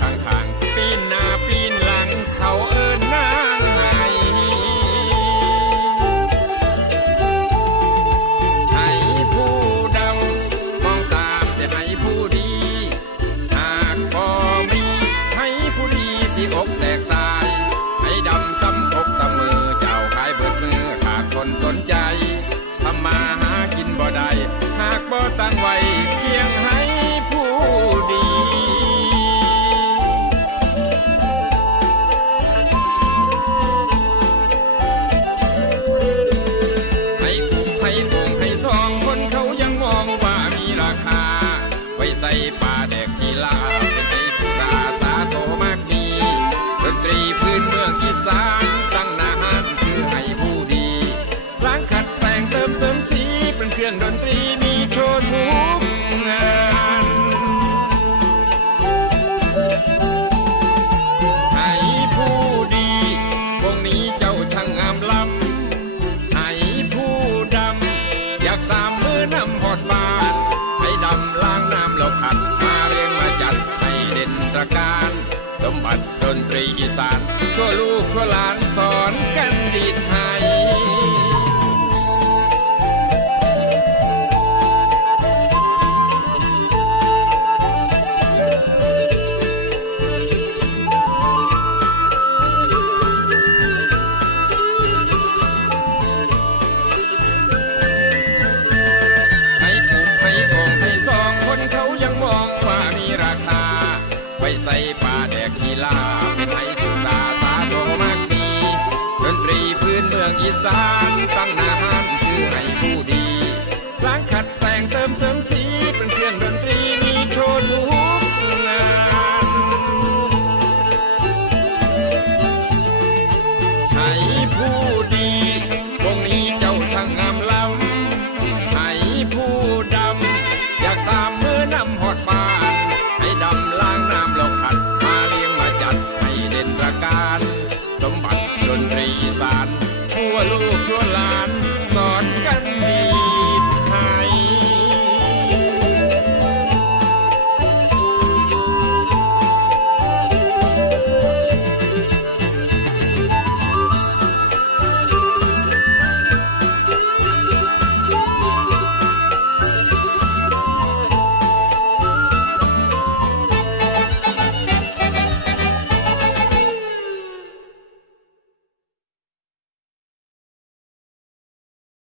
ข้างทางปีนหน้าปีน ใส่ป่าแดกทีลาเป็นใจผู้สาสาโตมากมีดนตรีพื้นเมืองอีสานตั้งนาฮันคือให้ผู้ดีล้างขัดแต่งเติมเสริมสีเป็นเครื่องดนตรีมีโชว์ทู การสมบัติดนตรีอีสานชั่วลูกชั่วหลานสอนกันดีทา acreditar. al otro lado.